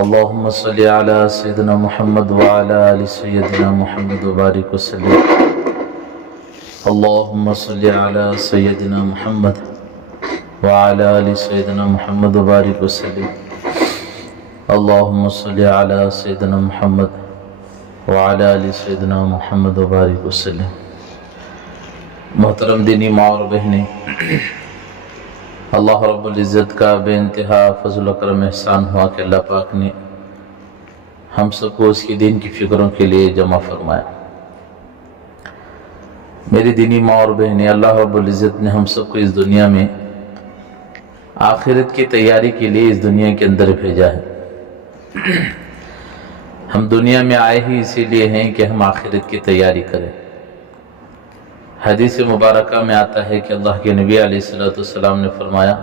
اللهم صل على سيدنا محمد وعلى آل سيدنا محمد وبارك وسلم. اللهم صل على سيدنا محمد وعلى آل سيدنا محمد وبارك وسلم. اللهم صل على سيدنا محمد وعلى آل سيدنا محمد وبارك وسلم. محترم دینی ماں اور بہنیں، اللہ رب العزت کا بے انتہا فضل و کرم احسان ہوا کہ اللہ پاک نے ہم سب کو اس کی دین کی فکروں کے لیے جمع فرمایا. میری دینی ماں اور بہنیں، اللہ رب العزت نے ہم سب کو اس دنیا میں آخرت کی تیاری کے لیے اس دنیا کے اندر بھیجا ہے. ہم دنیا میں آئے ہی اسی لیے ہیں کہ ہم آخرت کی تیاری کریں. حدیث مبارکہ میں آتا ہے کہ اللہ کے نبی علیہ السلام نے فرمایا،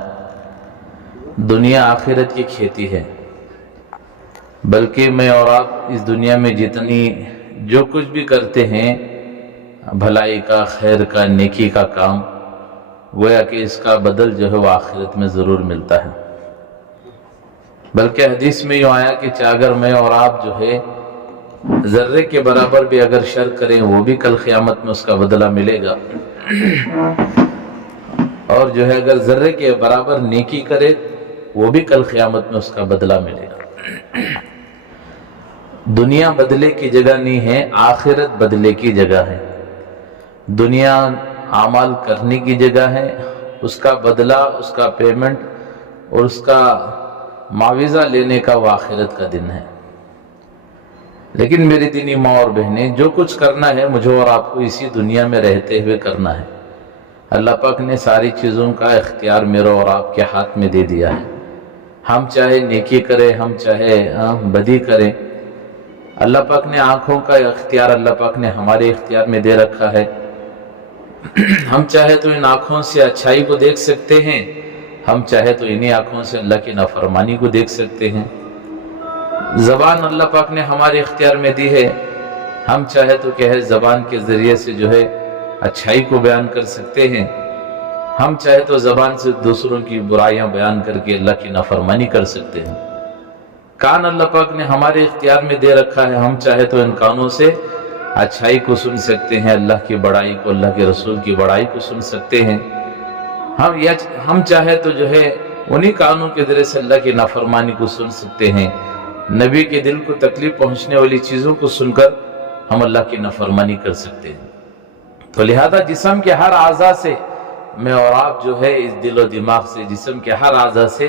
دنیا آخرت کی کھیتی ہے، بلکہ میں اور آپ اس دنیا میں جتنی جو کچھ بھی کرتے ہیں بھلائی کا، خیر کا، نیکی کا کام، گویا کہ اس کا بدل جو ہے وہ آخرت میں ضرور ملتا ہے. بلکہ حدیث میں یوں آیا کہ اگر میں اور آپ جو ہے ذرے کے برابر بھی اگر شر کریں وہ بھی کل قیامت میں اس کا بدلہ ملے گا، اور جو ہے اگر ذرے کے برابر نیکی کرے وہ بھی کل قیامت میں اس کا بدلہ ملے گا. دنیا بدلے کی جگہ نہیں ہے، آخرت بدلے کی جگہ ہے. دنیا اعمال کرنے کی جگہ ہے، اس کا بدلہ، اس کا پیمنٹ اور اس کا معاوضہ لینے کا وہ آخرت کا دن ہے. لیکن میری دینی ماں اور بہنیں، جو کچھ کرنا ہے مجھے اور آپ کو اسی دنیا میں رہتے ہوئے کرنا ہے. اللہ پاک نے ساری چیزوں کا اختیار میرے اور آپ کے ہاتھ میں دے دیا ہے. ہم چاہے نیکی کریں، ہم چاہے بدی کریں. اللہ پاک نے آنکھوں کا اختیار اللہ پاک نے ہمارے اختیار میں دے رکھا ہے. ہم چاہے تو ان آنکھوں سے اچھائی کو دیکھ سکتے ہیں، ہم چاہے تو انہی آنکھوں سے اللہ کی نافرمانی کو دیکھ سکتے ہیں. زبان اللہ پاک نے ہمارے اختیار میں دی ہے، ہم چاہے تو کہ زبان کے ذریعے سے جو ہے اچھائی کو بیان کر سکتے ہیں، ہم چاہے تو زبان سے دوسروں کی برائیاں بیان کر کے اللہ کی نافرمانی کر سکتے ہیں. کان اللہ پاک نے ہمارے اختیار میں دے رکھا ہے، ہم چاہے تو ان کانوں سے اچھائی کو سن سکتے ہیں، اللہ کی بڑائی کو، اللہ کے رسول کی بڑائی کو سن سکتے ہیں. ہم چاہے تو جو ہے انہی کانوں کے ذریعے سے اللہ کی نافرمانی کو سن سکتے ہیں. نبی کے دل کو تکلیف پہنچنے والی چیزوں کو سن کر ہم اللہ کی نافرمانی کر سکتے ہیں. تو لہذا جسم کے ہر اعضاء سے میں اور آپ جو ہے اس دل و دماغ سے، جسم کے ہر اعضاء سے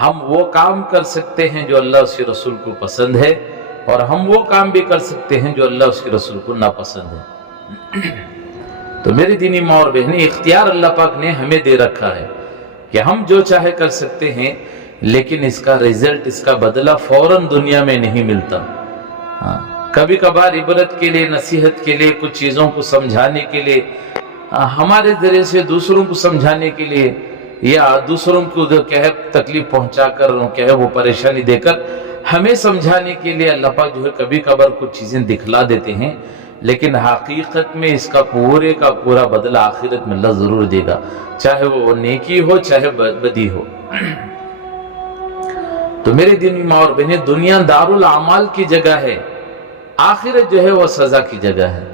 ہم وہ کام کر سکتے ہیں جو اللہ اس کے رسول کو پسند ہے، اور ہم وہ کام بھی کر سکتے ہیں جو اللہ اس کے رسول کو ناپسند ہے. تو میری دینی ماں اور بہنیں، اختیار اللہ پاک نے ہمیں دے رکھا ہے کہ ہم جو چاہے کر سکتے ہیں، لیکن اس کا رزلٹ، اس کا بدلہ فوراً دنیا میں نہیں ملتا. کبھی کبھار عبرت کے لیے، نصیحت کے لیے، کچھ چیزوں کو سمجھانے کے لیے، ہمارے ذریعے سے دوسروں کو سمجھانے کے لیے، یا دوسروں کو تکلیف پہنچا کر وہ پریشانی دے کر ہمیں سمجھانے کے لیے اللہ پاک جو ہے کبھی کبھار کچھ چیزیں دکھلا دیتے ہیں، لیکن حقیقت میں اس کا پورے کا پورا بدلہ آخرت میں اللہ ضرور دے گا، چاہے وہ نیکی ہو چاہے بدی ہو. تو میرے دینی ماں اور بہنیں، دنیا دارالاعمال کی جگہ ہے، آخرت جو ہے وہ سزا کی جگہ ہے.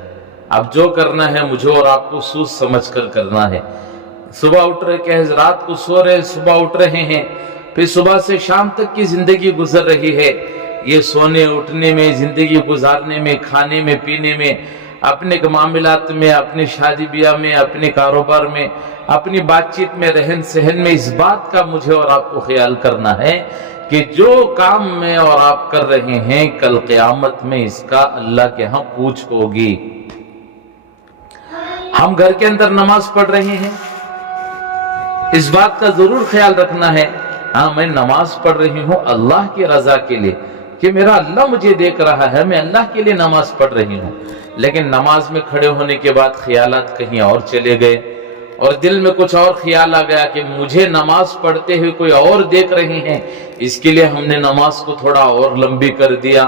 اب جو کرنا ہے مجھے اور آپ کو سوچ سمجھ کر کرنا ہے. صبح اٹھ رہے کہ رات کو سو رہے، صبح اٹھ رہے ہیں، پھر صبح سے شام تک کی زندگی گزر رہی ہے. یہ سونے اٹھنے میں، زندگی گزارنے میں، کھانے میں، پینے میں، اپنے معاملات میں، اپنے شادی بیاہ میں، اپنے کاروبار میں، اپنی بات چیت میں، رہن سہن میں، اس بات کا مجھے اور آپ کو خیال کرنا ہے کہ جو کام میں اور آپ کر رہے ہیں کل قیامت میں اس کا اللہ کے ہاں پوچھ ہوگی. ہم گھر کے اندر نماز پڑھ رہے ہیں، اس بات کا ضرور خیال رکھنا ہے، میں نماز پڑھ رہی ہوں اللہ کی رضا کے لیے، کہ میرا اللہ مجھے دیکھ رہا ہے، میں اللہ کے لیے نماز پڑھ رہی ہوں. لیکن نماز میں کھڑے ہونے کے بعد خیالات کہیں اور چلے گئے، اور دل میں کچھ اور خیال آ گیا کہ مجھے نماز پڑھتے ہوئے کوئی اور دیکھ رہے ہیں، اس کے لیے ہم نے نماز کو تھوڑا اور لمبی کر دیا،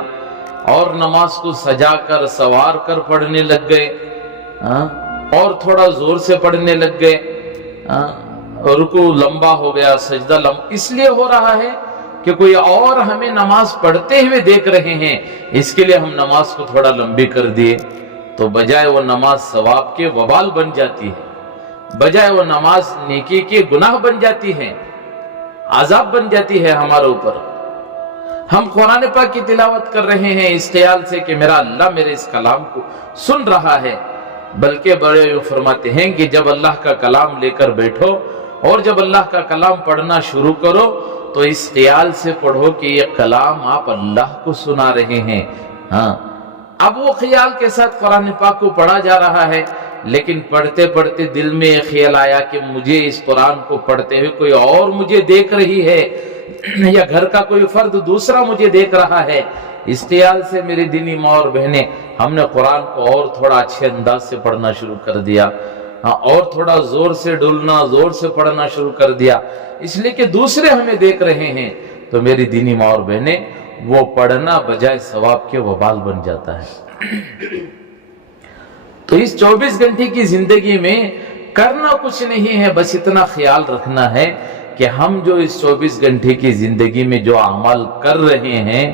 اور نماز کو سجا کر سوار کر پڑھنے لگ گئے، اور تھوڑا زور سے پڑھنے لگ گئے، رکوع لمبا ہو گیا، سجدہ لمبا. اس لیے ہو رہا ہے کہ کوئی اور ہمیں نماز پڑھتے ہوئے دیکھ رہے ہیں، اس کے لیے ہم نماز کو تھوڑا لمبی کر دیے، تو بجائے وہ نماز ثواب کے وبال بن جاتی ہے، بجائے وہ نماز نیکی کے گناہ بن جاتی ہے، عذاب بن جاتی ہے ہمارے اوپر۔ ہم قرآن پاک کی تلاوت کر رہے ہیں اس خیال سے کہ میرا اللہ میرے اس کلام کو سن رہا ہے، بلکہ بڑے فرماتے ہیں کہ جب اللہ کا کلام لے کر بیٹھو اور جب اللہ کا کلام پڑھنا شروع کرو تو اس خیال سے پڑھو کہ یہ کلام آپ اللہ کو سنا رہے ہیں۔ ہاں، اب وہ خیال کے ساتھ قرآن پاک کو پڑھا جا رہا ہے، لیکن پڑھتے پڑھتے دل میں یہ خیال آیا کہ مجھے اس قرآن کو پڑھتے ہوئے کوئی اور مجھے دیکھ رہی ہے، یا گھر کا کوئی فرد دوسرا مجھے دیکھ رہا ہے۔ اس خیال سے میری دینی ماں اور بہنیں، ہم نے قرآن کو اور تھوڑا اچھے انداز سے پڑھنا شروع کر دیا، اور تھوڑا زور سے ڈولنا، زور سے پڑھنا شروع کر دیا، اس لیے کہ دوسرے ہمیں دیکھ رہے ہیں۔ تو میری دینی ماں اور بہنیں، وہ پڑھنا بجائے ثواب کے وبال بن جاتا ہے۔ تو اس 24 گھنٹے کی زندگی میں کرنا کچھ نہیں ہے، بس اتنا خیال رکھنا ہے کہ ہم جو اس 24 گھنٹے کی زندگی میں جو اعمال کر رہے ہیں،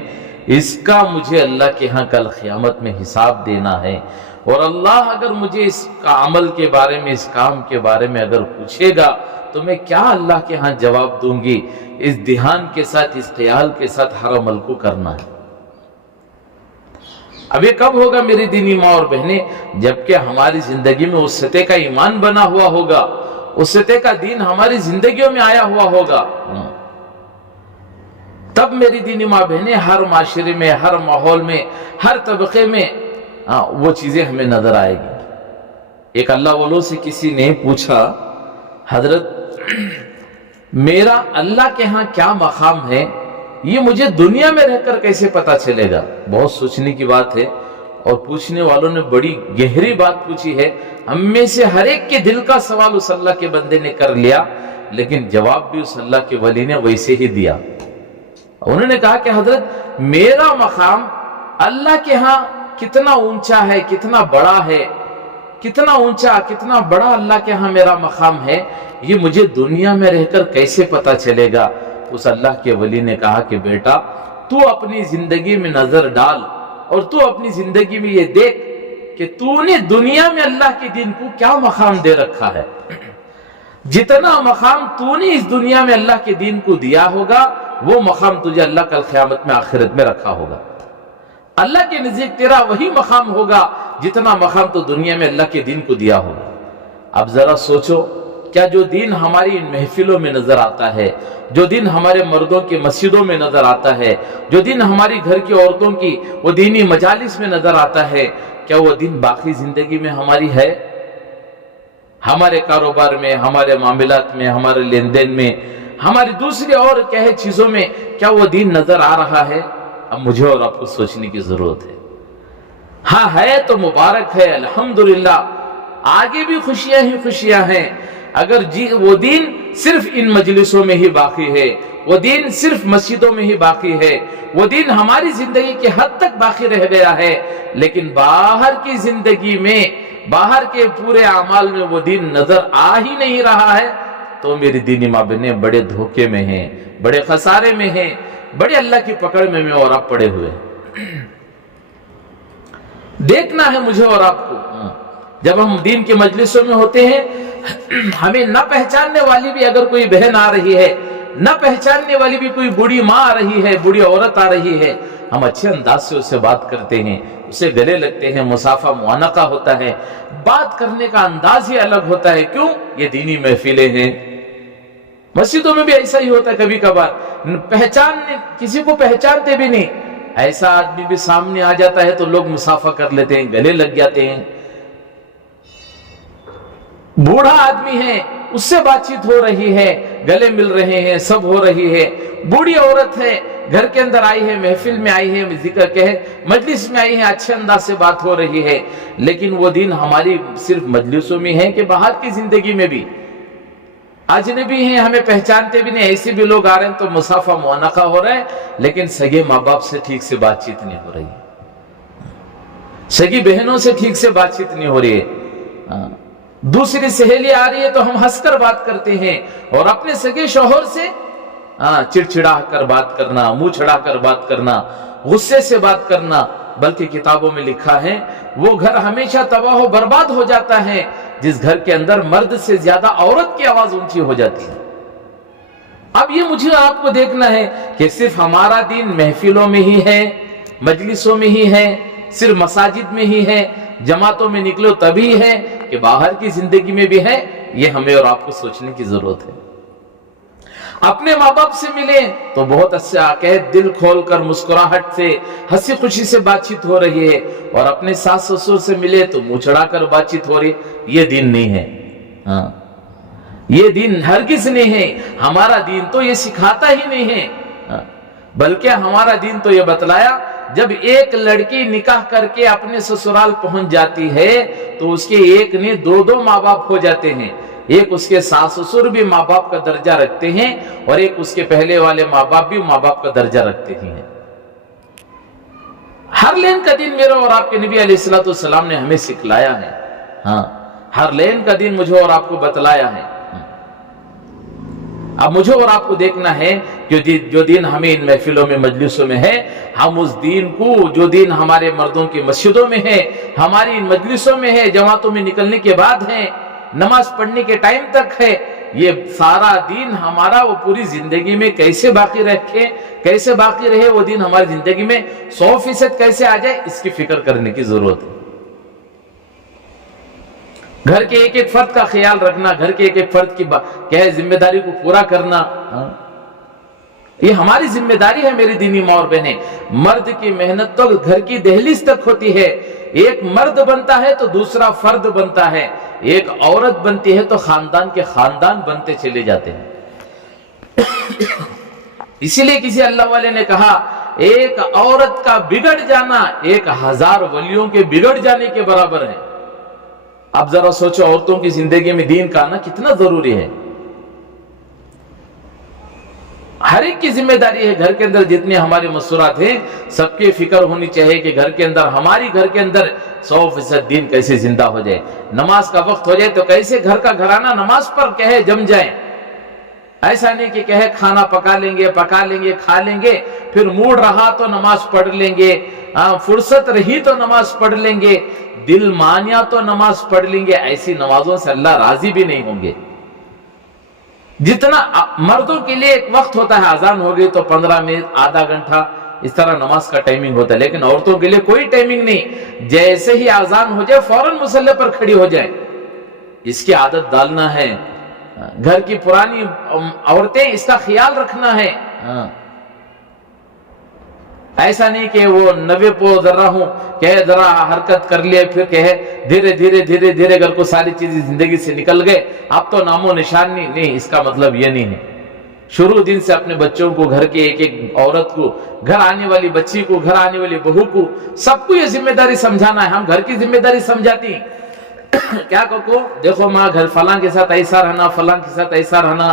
اس کا مجھے اللہ کے ہاں کل قیامت میں حساب دینا ہے، اور اللہ اگر مجھے اس عمل کے بارے میں، اس کام کے بارے میں اگر پوچھے گا تو میں کیا اللہ کے ہاں جواب دوں گی۔ اس دھیان کے ساتھ، اس خیال کے ساتھ ہر عمل کو کرنا ہے۔ اب یہ کب ہوگا میری دینی ماں اور بہنیں؟ جبکہ ہماری زندگی میں اس سطح کا ایمان بنا ہوا ہوگا، اس سطح کا دین ہماری زندگیوں میں آیا ہوا ہوگا، تب میری دینی ماں بہنیں ہر معاشرے میں، ہر ماحول میں، ہر طبقے میں وہ چیزیں ہمیں نظر آئے گی۔ ایک اللہ والوں سے کسی نے پوچھا، حضرت میرا اللہ کے ہاں کیا مقام ہے، یہ مجھے دنیا میں رہ کر کیسے پتا چلے گا؟ بہت سوچنے کی بات ہے، اور پوچھنے والوں نے بڑی گہری بات پوچھی ہے۔ ہم میں سے ہر ایک کے دل کا سوال اس اللہ کے بندے نے کر لیا، لیکن جواب بھی اس اللہ کے ولی نے ویسے ہی دیا۔ انہوں نے کہا کہ حضرت میرا مقام اللہ کے ہاں کتنا اونچا ہے، کتنا بڑا ہے، کتنا اونچا، کتنا بڑا اللہ کے ہاں میرا مقام ہے، یہ مجھے دنیا میں رہ کر کیسے پتا چلے گا؟ اس اللہ کے ولی نے کہا کہ بیٹا، تو اپنی زندگی میں نظر ڈال، اور تو اپنی زندگی میں یہ دیکھ کہ تو نے دنیا میں اللہ کے دین کو کیا مقام دے رکھا ہے۔ جتنا مقام تو نے اس دنیا میں اللہ کے دین کو دیا ہوگا، وہ مقام تجھے اللہ کل قیامت میں آخرت میں رکھا ہوگا۔ اللہ کے نزدیک تیرا وہی مقام ہوگا جتنا مقام تو دنیا میں اللہ کے دین کو دیا ہوگا۔ اب ذرا سوچو، کیا جو دین ہماری محفلوں میں نظر آتا ہے، جو دین ہمارے مردوں کے مسجدوں میں نظر آتا ہے، جو دین ہماری گھر کی عورتوں کی وہ دینی مجالس میں نظر آتا ہے، کیا وہ دین باقی زندگی میں ہماری ہے؟ ہمارے کاروبار میں، ہمارے معاملات میں، ہمارے لین دین میں، ہماری دوسری اور کہے چیزوں میں کیا وہ دین نظر آ رہا ہے؟ اب مجھے اور آپ کو سوچنے کی ضرورت ہے۔ ہاں ہے تو مبارک ہے، الحمدللہ، آگے بھی خوشیاں ہی خوشیاں ہیں۔ اگر وہ دین صرف ان مجلسوں میں ہی باقی ہے، وہ دین صرف مسجدوں میں ہی باقی ہے، وہ دین ہماری زندگی کے حد تک باقی رہ گیا ہے، لیکن باہر کی زندگی میں، باہر کے پورے اعمال میں وہ دین نظر آ ہی نہیں رہا ہے، تو میری دینی ماں بہنیں بڑے دھوکے میں ہیں، بڑے خسارے میں ہیں، بڑے اللہ کی پکڑ میں اور آپ پڑے ہوئے۔ دیکھنا ہے مجھے اور آپ کو، جب ہم دین کے مجلسوں میں ہوتے ہیں، ہمیں نہ پہچاننے والی بھی اگر کوئی بہن آ رہی ہے، نہ پہچاننے والی بھی کوئی بوڑھی ماں آ رہی ہے، بوڑھی عورت آ رہی ہے، ہم اچھے انداز سے اس سے بات کرتے ہیں، اسے گلے لگتے ہیں، مصافحہ معانقہ ہوتا ہے، بات کرنے کا انداز ہی الگ ہوتا ہے۔ کیوں؟ یہ دینی محفلیں ہیں۔ مسجدوں میں بھی ایسا ہی ہوتا ہے، کبھی کبھار کسی کو پہچانتے بھی نہیں، ایسا آدمی بھی سامنے آ جاتا ہے تو لوگ مصافحہ کر لیتے ہیں، گلے لگ جاتے ہیں۔ بوڑھا آدمی ہے، اس سے بات چیت ہو رہی ہے، گلے مل رہے ہیں، سب ہو رہی ہے۔ بوڑھی عورت ہے، گھر کے اندر آئی ہے، محفل میں آئی ہے، ذکر کہے مجلس میں آئی ہے، اچھے انداز سے بات ہو رہی ہے، لیکن وہ دین ہماری صرف مجلسوں میں ہے کہ باہر کی زندگی میں بھی اجنبی ہیں، ہمیں پہچانتے بھی نہیں، ایسے بھی لوگ آ رہے ہیں تو مصافحہ معانقہ ہو رہا ہے، لیکن سگے ماں باپ سے ٹھیک سے بات چیت نہیں ہو رہی ہے، سگی بہنوں سے ٹھیک سے بات چیت نہیں ہو رہی ہے۔ دوسری سہیلی آ رہی ہے تو ہم ہنس کر بات کرتے ہیں، اور اپنے سگے شوہر سے चिड़चिड़ा कर बात करना, मुंह चढ़ा कर बात करना, गुस्से से बात करना, बल्कि किताबों में लिखा है वो घर हमेशा तबाह बर्बाद हो जाता है जिस घर के अंदर मर्द से ज्यादा औरत की आवाज ऊंची हो जाती है। अब ये मुझे आपको देखना है कि सिर्फ हमारा दीन महफिलों में ही है, मजलिसों में ही है, सिर्फ मसाजिद में ही है, जमातों में निकलो तभी है, कि बाहर की जिंदगी में भी है। ये हमें और आपको सोचने की जरूरत है। अपने माँ बाप से मिले तो बहुत अच्छा कहे, दिल खोलकर मुस्कुराहट से हंसी खुशी से बातचीत हो रही है, और अपने सास ससुर से मिले तो मुंह चढ़ाकर बातचीत हो रही। ये दीन नहीं है। ये दीन हरगिज नहीं है। हमारा दीन तो ये सिखाता ही नहीं है, बल्कि हमारा दीन तो ये बतलाया, जब एक लड़की निकाह करके अपने ससुराल पहुंच जाती है तो उसके एक ने दो माँ बाप हो जाते हैं। एक उसके सास ससुर भी माँ बाप का दर्जा रखते हैं, और एक उसके पहले वाले माँ बाप भी माँ बाप का दर्जा रखते ही हैं। हर लेन का दिन मेरे और आपके नबी अलैहिस्सलाम ने हमें सिखलाया है। हर लेन का दिन मुझे और आपको बतलाया है। अब मुझे और आपको देखना है कि जो दिन हमें इन महफिलों में मजलिसों में है, हम उस दीन को, जो दिन हमारे मर्दों की मस्जिदों में है, हमारी इन मजलिसों में है, जमातों में निकलने के बाद है, नमाज पढ़ने के टाइम तक है, ये सारा दिन हमारा वो पूरी जिंदगी में कैसे बाकी रखे, कैसे बाकी रहे वो दिन हमारी जिंदगी में 100% कैसे आ जाए, इसकी फिक्र करने की जरूरत है। घर के एक एक फर्द का ख्याल रखना, घर के एक एक फर्द की क्या है जिम्मेदारी को पूरा करना, ये हमारी जिम्मेदारी है मेरी दीनी माँ और बहनें। मर्द की मेहनत तो घर की दहलीज तक होती है। एक मर्द बनता है तो दूसरा फर्द बनता है, एक औरत बनती है तो खानदान के खानदान बनते चले जाते हैं। इसीलिए किसी अल्लाह वाले ने कहा, एक औरत का बिगड़ जाना 1000 वलियों के बिगड़ जाने के बराबर है। अब जरा सोचो, औरतों की जिंदगी में दीन का आना कितना जरूरी है। हर एक की जिम्मेदारी है, घर के अंदर जितने हमारे मसूरात हैं सबकी फिक्र होनी चाहिए कि घर के अंदर, हमारी घर के अंदर 100% दीन कैसे जिंदा हो जाए। नमाज का वक्त हो जाए तो कैसे घर का घराना नमाज पर कहे जम जाए। ऐसा नहीं कि कहे खाना पका लेंगे खा लेंगे, फिर मूड रहा तो नमाज पढ़ लेंगे, फुर्सत रही तो नमाज पढ़ लेंगे, दिल मानिया तो नमाज पढ़ लेंगे। ऐसी नमाजों से अल्लाह राजी भी नहीं होंगे। जितना मर्दों के लिए एक वक्त होता है, अजान हो गई तो 15 मिनट, आधा घंटा, इस तरह नमाज का टाइमिंग होता है, लेकिन औरतों के लिए कोई टाइमिंग नहीं। जैसे ही अजान हो जाए फौरन मुसल्ले पर खड़ी हो जाए, इसकी आदत डालना है। घर की पुरानी औरतें इसका ख्याल रखना है। ऐसा नहीं कि वो 90 पो जरा हूं, कहे जरा हरकत कर लिए, फिर कहे धीरे धीरे घर को सारी चीजें जिंदगी से निकल गए, अब तो नामो निशान नहीं। इसका मतलब ये नहीं है। शुरू दिन से अपने बच्चों को, घर के एक एक औरत को, घर आने वाली बच्ची को, घर आने वाली बहू को, सबको ये जिम्मेदारी समझाना है। हम घर की जिम्मेदारी समझाती क्या को देखो माँ, घर फलां के साथ ऐसा रहना, फलां के साथ ऐसा रहना,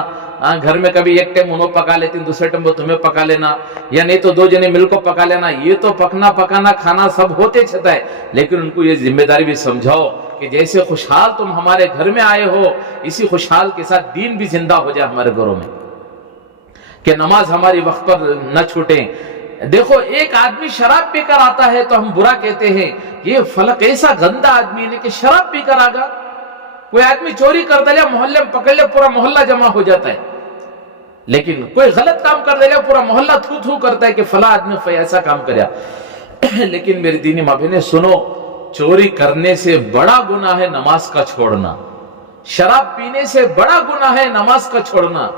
घर में कभी एक टाइम उन्होंने पका लेती, दूसरे टाइम तुम्हें पका लेना, या नहीं तो 2 जने मिलकर पका लेना। ये तो पकाना खाना सब होते छता है, लेकिन उनको ये जिम्मेदारी भी समझाओ कि जैसे खुशहाल तुम हमारे घर में आए हो, इसी खुशहाल के साथ दीन भी जिंदा हो जाए हमारे घरों में, कि नमाज हमारी वक्त पर न छूटे। देखो, एक आदमी शराब पीकर आता है तो हम बुरा कहते हैं, ये फलक ऐसा गंदा आदमी है कि शराब पीकर आगा। कोई आदमी चोरी कर दे, मोहल्ले में पकड़ ले, पूरा मोहल्ला जमा हो जाता है। लेकिन कोई गलत काम कर दे, पूरा मोहल्ला थू थू करता है कि फला आदमी ऐसा काम करया। लेकिन मेरी दीनी माँ बहनें सुनो, चोरी करने से बड़ा गुनाह है नमाज का छोड़ना, शराब पीने से बड़ा गुनाह है नमाज का छोड़ना,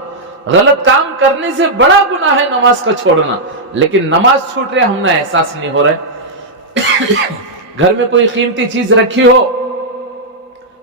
गलत काम करने से बड़ा गुनाह है नमाज का छोड़ना। लेकिन नमाज छूट रहे, हमने एहसास नहीं हो रहा है। घर में कोई कीमती चीज रखी हो,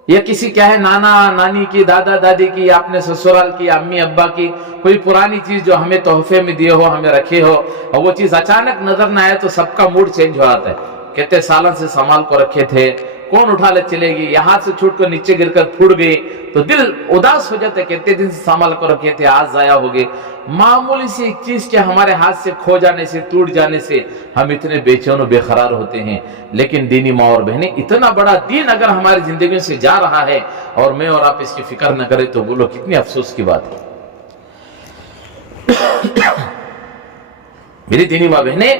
या किसी क्या है नाना नानी की, दादा दादी की, या अपने ससुराल की, अम्मी अब्बा की कोई पुरानी चीज जो हमें तोहफे में दिए हो, हमें रखे हो, और वो चीज अचानक नजर ना आए तो सबका मूड चेंज हो जाता है। कहते सालों से संभाल को रखे थे, कौन उठा ले चलेगी, या हाथ से छूट कर नीचे गिरकर फूट गई तो दिल उदास हो जाता है। कितने दिन से संभाल को रखे थे, आज जाया हो गए। मामूली सी एक चीज के हमारे हाथ से खो जाने से, टूट जाने से हम इतने बेचैन और बेकरार होते हैं। लेकिन दीनी माँ और बहनें, इतना बड़ा दीन अगर हमारी जिंदगी से जा रहा है और मैं और आप इसकी फिक्र न करें तो बोलो कितनी अफसोस की बात है। मेरी दीनी माँ बहने,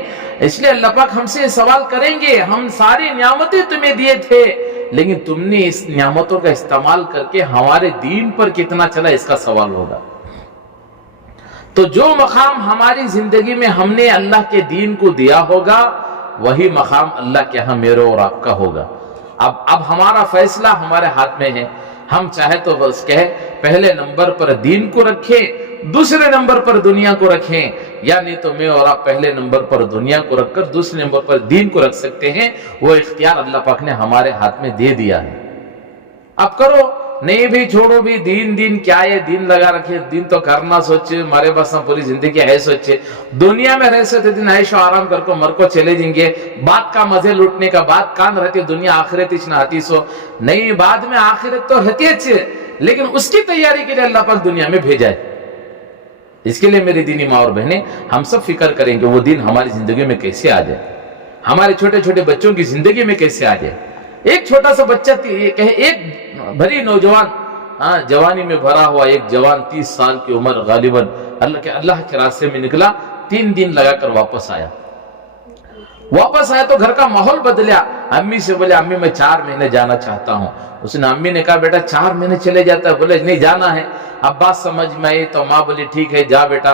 इसलिए अल्लाह पाक हमसे सवाल करेंगे, हम सारी नियामतें तुम्हें दिए थे, लेकिन तुमने इस नियामतों का इस्तेमाल करके हमारे दीन पर कितना चला, इसका सवाल होगा। तो जो मकाम हमारी जिंदगी में हमने अल्लाह के दीन को दिया होगा, वही मकाम अल्लाह के यहाँ मेरे और आपका होगा। अब हमारा फैसला हमारे हाथ में है। हम चाहे तो बस कहे पहले नंबर पर दीन को रखें, दूसरे नंबर पर दुनिया को रखें, या नहीं तो मैं और आप पहले नंबर पर दुनिया को रखकर दूसरे नंबर पर दीन को रख सकते हैं। वो इख्तियार अल्लाह पाक ने हमारे हाथ में दे दिया है। अब करो, नहीं भी छोड़ो भी, दीन क्या है, दीन लगा रखे, दीन तो करना सोचे, हमारे पास पूरी जिंदगी है सोचे, दुनिया में रह सकते दिन ऐशो आराम करको मर को चले जाएंगे, बात का मजे लूटने का बात कान रहती दुनिया आखिरत इचना आती सो नहीं, बाद में आखिरत तो रहती अच्छे, लेकिन उसकी तैयारी के लिए अल्लाह पाक दुनिया में भेजा है। इसके लिए मेरी दीनी माँ और बहनें, हम सब फिक्र करेंगे वो दिन हमारी जिंदगी में कैसे आ जाए, हमारे छोटे छोटे बच्चों की जिंदगी में कैसे आ जाए। एक छोटा सा बच्चा कहे, एक भरी नौजवान, जवानी में भरा हुआ एक जवान 30 साल की उम्र, गालिबन अल्लाह के रास्ते में निकला, 3 दिन लगाकर वापस आया तो घर का माहौल बदला। अम्मी से बोले, अम्मी मैं 4 महीने जाना चाहता हूँ। उसने, अम्मी ने कहा बेटा 4 महीने चले जाता है? बोले नहीं जाना है। अब बात समझ में आई तो माँ बोली ठीक है जा बेटा।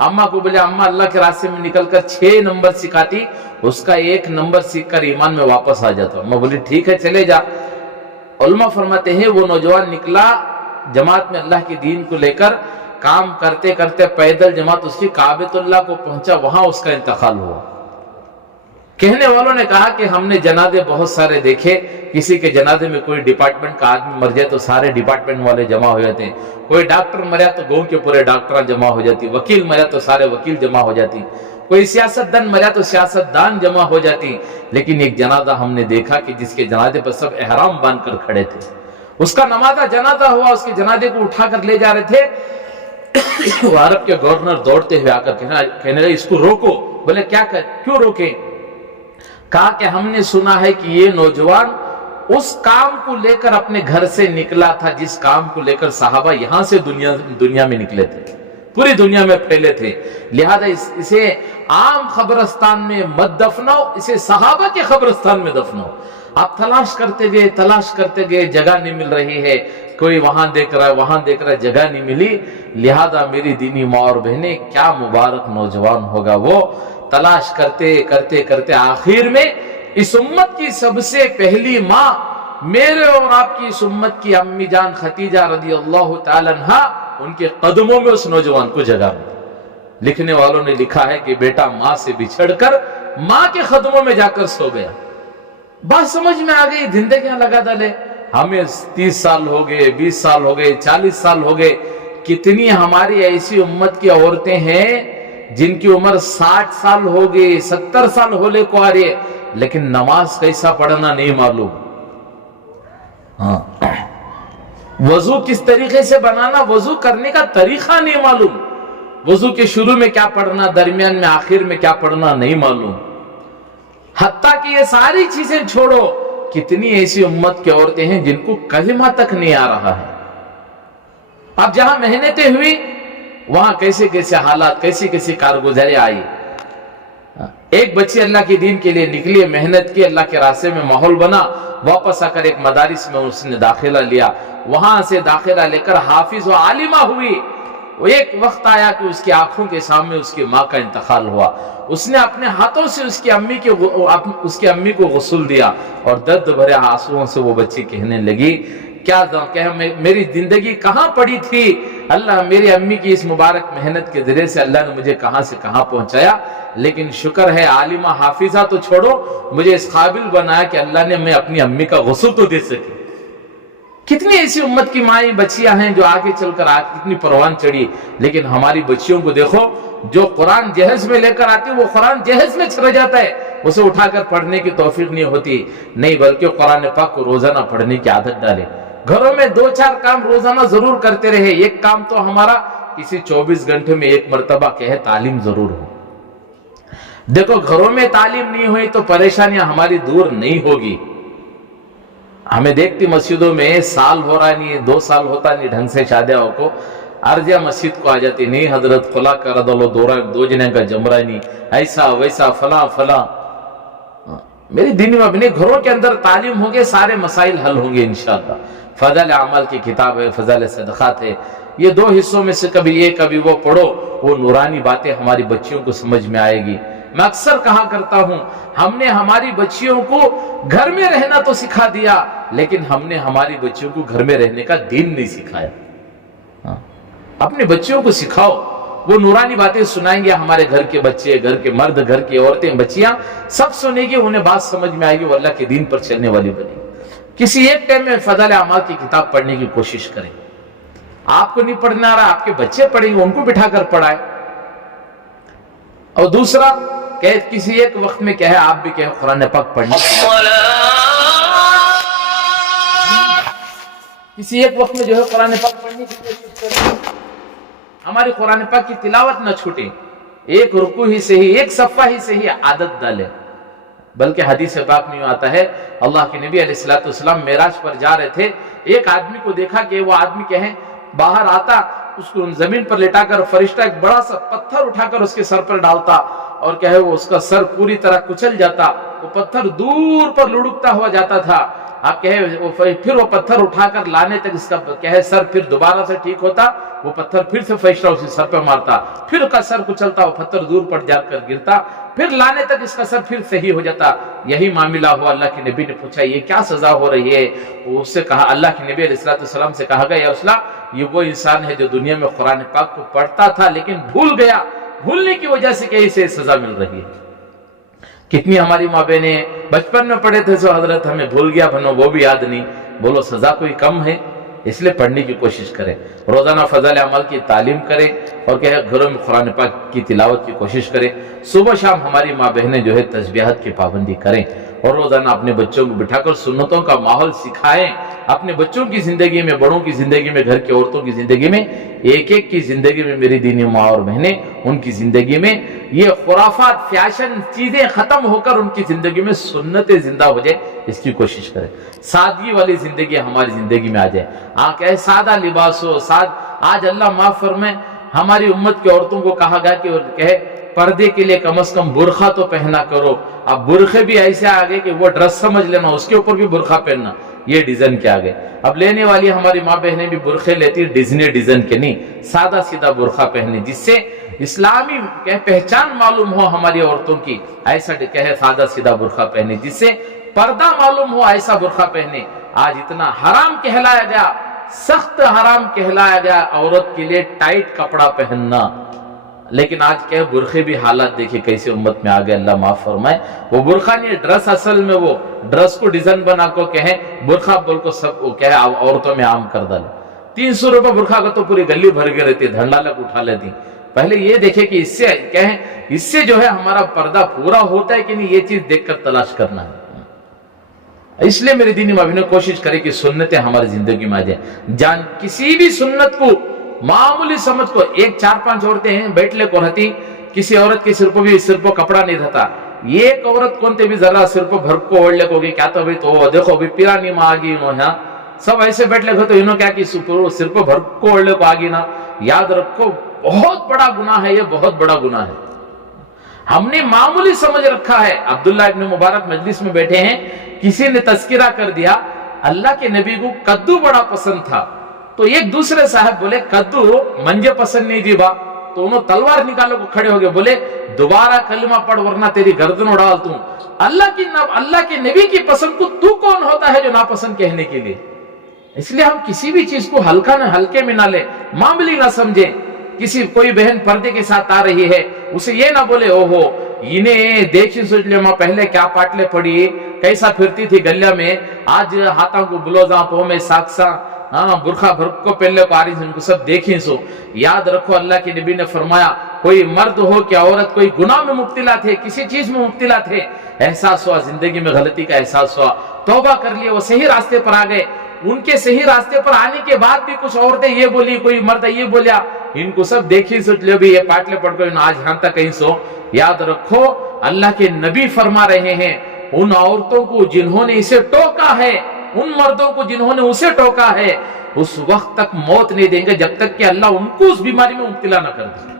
अम्मा को बोले, अम्मा अल्लाह के रास्ते में निकलकर 6 नंबर सिखाती, उसका 1 नंबर सीखकर ईमान में वापस आ जाता। अम्मा बोली ठीक है चले जा। उलमा फरमाते हैं वो नौजवान निकला जमात में अल्लाह के दीन को लेकर, काम करते करते पैदल जमात उसकी काबेतुल्लाह को पहुंचा, वहां उसका इंतकाल हुआ। कहने वालों ने कहा कि हमने जनाजे बहुत सारे देखे, किसी के जनाजे में कोई डिपार्टमेंट का आदमी मर जाए तो सारे डिपार्टमेंट वाले जमा हो जाते हैं, कोई डॉक्टर मरा तो गांव के पूरे डॉक्टर जमा हो जाती, वकील मरा तो सारे वकील जमा हो जाती, कोई सियासतदान मरा तो सियासतदान जमा हो जाती। लेकिन एक जनाजा हमने देखा कि जिसके जनाजे पर सब एहराम बांधकर खड़े थे, उसका नमाजा जनाजा हुआ, उसके जनाजे को उठाकर ले जा रहे थे। वो अरब के गवर्नर दौड़ते हुए आकर कहने लगे इसको रोको। बोले क्या कर, क्यों रोके? कहा कि हमने सुना है कि ये नौजवान उस काम को लेकर अपने घर से निकला था जिस काम को लेकर साहबा यहां से दुनिया में निकले थे, पूरी दुनिया में फैले थे, लिहाजा इसे आम कब्रिस्तान में मत दफनाओ, इसे सहाबा के कब्रिस्तान में दफनाओ। आप तलाश करते गए, जगह नहीं मिल रही है, कोई वहां देख रहा है वहां देख रहा है, जगह नहीं मिली। लिहाजा मेरी दीनी माँ और बहनें, क्या मुबारक नौजवान होगा वो, तलाश करते आखिर में इस उम्मत की सबसे पहली माँ, मेरे और आपकी इस उम्मत की अम्मी जान खतीजा रज़ियल्लाहु ताला अन्हा, उनके कदमों में उस नौजवान को जगह मिली। लिखने वालों ने लिखा है कि बेटा माँ से बिछड़कर माँ के कदमों में जाकर सो गया। बात समझ में आ गई, जिंदगियां लगा डाले। हमें 30 साल हो गए, 20 साल हो गए, 40 साल हो गए। कितनी हमारी ऐसी उम्मत की औरतें हैं जिनकी उम्र 60 साल हो गई, 70 साल होने को आ रही है, लेकिन नमाज कैसा पढ़ना नहीं मालूम। वजू किस तरीके से बनाना, वजू करने का तरीका नहीं मालूम। वजू के शुरू में क्या पढ़ना, दरमियान में, आखिर में क्या पढ़ना नहीं मालूम। हत्ता कि ये सारी चीजें छोड़ो, कितनी ऐसी उम्मत की औरतें हैं जिनको कलिमा तक नहीं आ रहा है। अब जहां मेहनतें हुई वहां कैसे कैसे हालात, कैसी कैसी कारगुजारी आई। एक बच्ची अल्लाह के दीन के लिए निकली, मेहनत की, अल्लाह के रास्ते में माहौल बना, वापस आकर एक मदारिस में उसने दाखिला लिया, वहां से दाखिला लेकर हाफिज व आलिमा हुई। वो एक वक्त आया कि उसकी आंखों के सामने उसकी माँ का इंतकाल हुआ। उसने अपने हाथों से उसकी अम्मी को गुस्ल दिया और दर्द भरे आंसुओं से वो बच्ची कहने लगी, क्या मेरी जिंदगी कहां पड़ी थी, अल्लाह मेरी अम्मी की इस मुबारक मेहनत के जरिए से अल्लाह ने मुझे कहां से कहां पहुंचाया। लेकिन शुक्र है आलिमा हाफिजा तो छोड़ो, मुझे इस काबिल बनाया कि अल्लाह ने मैं अपनी अम्मी का गुस्ल तो दे सके। कितनी ऐसी उम्मत की माएं बच्चियां हैं जो आगे चलकर कितनी परवान चढ़ी। लेकिन हमारी बच्चियों को देखो, जो कुरान जहेज में लेकर आती है वो कुरान जहेज में रह जाता है, उसे उठाकर पढ़ने की तौफीक नहीं होती। नहीं, बल्कि कुरान पाक को रोजाना पढ़ने की आदत डाले। घरों में 2-4 काम रोजाना जरूर करते रहे। एक काम तो हमारा किसी 24 घंटे में एक मर्तबा कहे तालीम जरूर हो। देखो, घरों में तालीम नहीं हुई तो परेशानियां हमारी दूर नहीं होगी। हमें देखती मस्जिदों में साल हो रहा नहीं है, 2 साल होता नहीं ढंग से शादियों को, आरजिया मस्जिद को आ जाती, नहीं हजरत खुला कर दो, दो जने का जमरा नहीं, ऐसा वैसा फला फला। मेरी दीन में अपने घरों के अंदर तालीम होंगे, सारे मसाइल हल होंगे इंशाअल्लाह। फजल अमल की किताब है, फजल सदक़ात है, ये दो हिस्सों में से कभी ये कभी वो पढ़ो, वो नूरानी बातें हमारी बच्चियों को समझ में आएगी। मैं अक्सर कहा करता हूं, हमने हमारी बच्चियों को घर में रहना तो सिखा दिया, लेकिन हमने हमारी बच्चियों को घर में रहने का दीन नहीं सिखाया। अपने बच्चियों को सिखाओ, वो नूरानी बातें सुनाएंगे, हमारे घर के बच्चे, घर के मर्द, घर की औरतें, बच्चियां सब सुनेंगे, उन्हें बात समझ में आएगी, वो अल्लाह के दीन पर चलने वाली बनेगी। किसी एक टाइम में फजल अमाल की किताब पढ़ने की कोशिश करें। आपको नहीं पढ़ना आ रहा, आपके बच्चे पढ़ेंगे, उनको बिठा कर पढ़ाए। और दूसरा कहे किसी एक वक्त में कहे, आप भी कहे कुरान पाक पढ़ने, किसी एक वक्त में जो है कुरान पाक पढ़ने की कोशिश करें। हमारी कुरान पाक की तिलावत न छूटे, एक रुकू ही से ही, एक सफ़ा ही से ही आदत डाले। बल्कि हदीस पाक में आता है, अल्लाह के नबी अलैहिस्सलाम मेराज पर जा रहे थे, एक आदमी को देखा कि वो आदमी कहे बाहर आता, उसको जमीन पर लेटाकर फरिश्ता एक बड़ा सा पत्थर उठाकर उसके सर पर डालता और कहे वो उसका सर पूरी तरह कुचल जाता, वो पत्थर दूर पर लुढ़कता हुआ जाता था। आप कहे फिर वो पत्थर उठाकर लाने तक इसका कहे सर फिर दोबारा से ठीक होता, वो पत्थर फिर से फरिश्ता उसी सर पर मारता, फिर उसका सर कुचलता, वो पत्थर दूर पर जाकर गिरता, फिर लाने तक इसका सर फिर सही हो जाता। यही मामला हुआ। अल्लाह के नबी ने पूछा ये क्या सजा हो रही है? उससे कहा, अल्लाह के नबी अलैहिस्सलाम से कहा गया, या रसूलल्लाह, ये वो इंसान है जो दुनिया में कुरान पाक को पढ़ता था लेकिन भूल गया, भूलने की वजह से कहीं से सजा मिल रही है। कितनी हमारी माँ बहने बचपन में पढ़े थे सो हजरत हमें भूल गया, बनो वो भी याद नहीं। बोलो सजा कोई कम है? इसलिए पढ़ने की कोशिश करें, रोजाना फजल अमल की तालीम करें और क्या घरों में कुरान पाक की तिलावत की कोशिश करें। सुबह शाम हमारी माँ बहनें जो है तस्बीहात की पाबंदी करें और रोजाना अपने बच्चों को बिठाकर सुन्नतों का माहौल सिखाएं। अपने बच्चों की जिंदगी में, बड़ों की जिंदगी में, घर की औरतों की जिंदगी में, एक एक की जिंदगी में, मेरी दीनी माँ और बहनें, उनकी जिंदगी में ये खुराफात, फैशन चीजें खत्म होकर उनकी जिंदगी में सुन्नतें जिंदा हो जाए, इसकी कोशिश करें। सादगी वाली जिंदगी हमारी जिंदगी में आ जाए। कहे सादा लिबास हो, आज अल्लाह माफ फरमाए, हमारी उम्मत की औरतों को कहा गया कि कहे पर्दे के लिए कम से कम बुरखा तो पहना करो। अब बुरखे भी ऐसे आ गए कि वो ड्रेस समझ लेना, उसके ऊपर भी बुरखा पहनना, ये डिजाइन के आ गए। अब लेने वाली हमारी माँ बहनें भी बुरखे लेती, डिज्नी डिजाइन के नहीं, सादा सीधा बुरखा पहने, जिससे इस्लामी पहचान मालूम हो हमारी औरतों की। ऐसा कहे सादा सीधा बुरखा पहने, जिससे पर्दा मालूम हो, ऐसा बुरखा पहने। आज इतना हराम कहलाया गया, सख्त हराम कहलाया गया औरत के लिए टाइट कपड़ा पहनना, लेकिन आज क्या बुरखे भी हालात देखिए कैसे उम्मत में आ गए, अल्लाह माफ फरमाए। वो बुरखा नहीं ड्रेस, असल में वो ड्रेस को डिजाइन बना को कहे बुरखा बोल को सब कहे औरतों में आम कर डाले। 300 रुपए बुरखा का तो पूरी गली भर के रहती, धंडालक उठा लेती। पहले ये देखे कि इससे कहे इससे जो है हमारा पर्दा पूरा होता है कि नहीं, ये चीज देखकर तलाश करना है। इसलिए मेरी दीनी माँ बहनों कोशिश करे कि सुन्नतें हमारी जिंदगी में आ जाए। जान किसी भी सुन्नत को मामूली समझ को, एक 4-5 औरतें हैं बैठले को रहती, किसी औरत के सिर पर कपड़ा नहीं रहता, एक औरत कौन भी जरा सिर पर भर को ओढ़ ले को क्या तो भाई तो देखो अभी पिरानी माँ आ गई इन्होंने, सब ऐसे बैठ ले तो इन्हों क्या कि सिर पर भर को ओढ़ ले को आ गई ना। याद रखो बहुत बड़ा गुनाह है, ये बहुत बड़ा गुनाह है। हमने मामूली समझ रखा है। अब्दुल्ला इब्न मुबारक मजलिस में बैठे हैं, किसी ने तस्किरा कर दिया अल्लाह के नबी को कद्दू बड़ा पसंद था, तो एक दूसरे साहब बोले कद्दू मंजे पसंद नहीं जी बा, तो उन्होंने तलवार निकालो को खड़े हो गए, बोले दोबारा कलमा पढ़ वरना तेरी गर्दन उड़ा दूं। अल्लाह के नबी की पसंद को तू कौन होता है जो नापसंद कहने के लिए? इसलिए हम किसी भी चीज को हल्के में ना ले, मामूली ना समझे। किसी कोई बहन पर्दे के साथ आ रही है, उसे ये ना बोले ओहो इन्हें देखी सोच ले माँ पहले क्या पाटले पड़ी, कैसा फिरती थी गलिया में, आज हाथों को ब्लोजा पो में साक्सा, हाँ बुरखा भर को पहले को आ रही, उनको सब देखी सो। याद रखो अल्लाह के नबी ने फरमाया कोई मर्द हो क्या औरत कोई गुनाह में मुब्तिला थे, किसी चीज में मुब्तिला थे, एहसास हुआ जिंदगी में गलती का एहसास हुआ, तौबा कर लिए, वो सही रास्ते पर आ गए। उनके सही रास्ते पर आने के बाद भी कुछ औरतें ये बोली, कोई मर्द ये बोलिया, इनको सब देखी सोच ले भी ये पाटले पड़कर आज यहाँ तक कहीं सो। याद रखो अल्लाह के नबी फरमा रहे हैं उन औरतों को जिन्होंने इसे टोका है, उन मर्दों को जिन्होंने उसे टोका है, اس وقت تک موت نہیں دیں گے جب تک کہ اللہ ان کو اس بیماری میں مبتلا نہ کر دے۔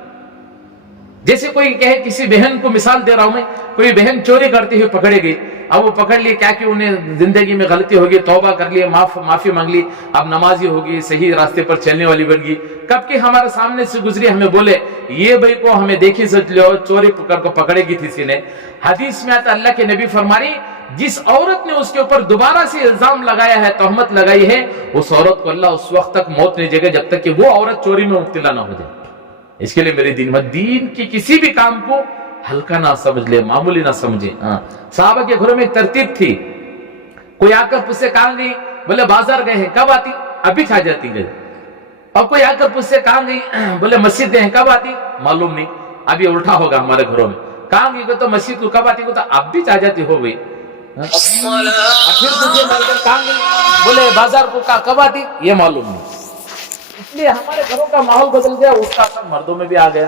جیسے کوئی کہے، کسی بہن کو مثال دے رہا ہوں میں، کوئی بہن چوری کرتی ہوئی پکڑے گئی، اب وہ پکڑ لیے، کیا کہ انہیں زندگی میں غلطی ہوگی، توبہ کر لیے، معافی مانگ لی، اب نمازی ہوگی، صحیح راستے پر چلنے والی بن گئی، کب کہ ہمارے سامنے سے گزری، ہمیں بولے یہ بھائی کو ہمیں دیکھی سچ لو چوری پکڑے گی تھی، نے حدیث میں آتا اللہ کے نبی فرماری جس عورت نے اس کے اوپر دوبارہ سے الزام لگایا ہے، تہمت لگائی ہے، اس عورت کو اللہ اس وقت تک موت نہیں دے گا جب تک کہ وہ عورت چوری میں مبتلا نہ ہو جائے۔ اس کے لیے میرے دین کی کسی بھی کام کو ہلکا نہ سمجھ لے، معمولی نہ سمجھے۔ صحابہ کے گھروں میں ایک ترتیب تھی، کوئی آ کر پوچھے کہاں گئی، بولے بازار گئے ہیں، کب آتی؟ ابھی چھا جاتی گئے۔ اور کوئی آ کر پوچھے کہاں گئی، بولے مسجد گئے ہیں، کب آتی؟ معلوم نہیں، ابھی الٹا ہوگا ہمارے گھروں میں، کہاں گئی تو مسجد کو، کب آتی کو، تو اب بھی چھا جاتی ہو گئی۔ پھر پوچھے کہاں گئی، بولے بازار کو، کب آتی؟ یہ معلوم نہیں۔ اس لیے ہمارے گھروں کا ماحول بدل گیا، اس کا اثر مردوں میں بھی آ گیا۔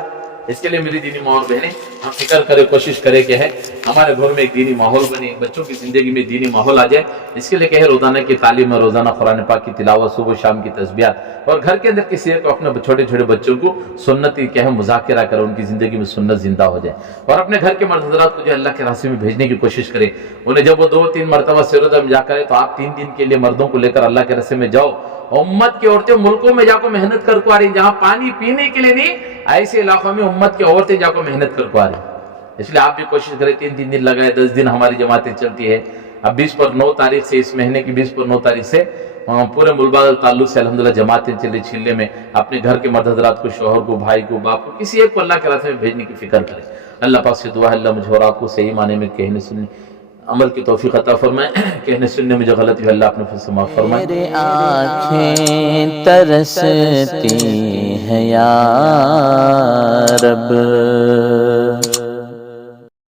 اس کے لیے میری دینی ماں اور بہنیں، ہم فکر کریں، کوشش کریں کہ ہے ہمارے گھر میں ایک دینی ماحول بنے، بچوں کی زندگی میں دینی ماحول آ جائے۔ اس کے لیے کہ ہے روزانہ کی تعلیم، روزانہ قرآن پاک کی تلاوت، صبح شام کی تسبیحات، اور گھر کے اندر کسی ایک اپنے چھوٹے چھوٹے بچوں کو سنت کیا ہے مذاکرہ کرے، ان کی زندگی میں سنت زندہ ہو جائے، اور اپنے گھر کے مرد حضرات کو جو اللہ کے راستے میں بھیجنے کی کوشش کرے۔ انہیں جب وہ 2-3 مرتبہ سیرت میں جا کرے تو آپ 3 دن کے لیے مردوں کو لے کر اللہ کے راستے میں جاؤ۔ امت کی عورتیں ملکوں میں جا کر محنت کر کو آ رہی، جہاں پانی پینے کے لیے نہیں، ایسے علاقوں میں امت کی عورتیں جا کر محنت کر کو آ رہی۔ اس لیے آپ بھی کوشش کریں، 3 دن لگائے، 10 دن ہماری جماعتیں چلتی ہے۔ اب 20 پر 9 تاریخ سے، اس مہینے کی 20 پر 9 تاریخ سے پورے ملبہ تعلق سے الحمدللہ جماعتیں چلے چھلنے میں۔ اپنے گھر کے مرد حضرات کو، شوہر کو، بھائی کو، باپ کو، کسی ایک کو اللہ کے راستے میں بھیجنے کی فکر کریں۔ اللہ پاک سے دعا ہے اللہ مجھے اور آپ کو صحیح معنی میں کہنے سننے عمل کی توفیق عطا فرمائے، کہنے سننے میں جو غلطی ہے اللہ اپنے فضل سے معاف فرمائے۔ میرے آنکھیں ترستی ہیں یا رب،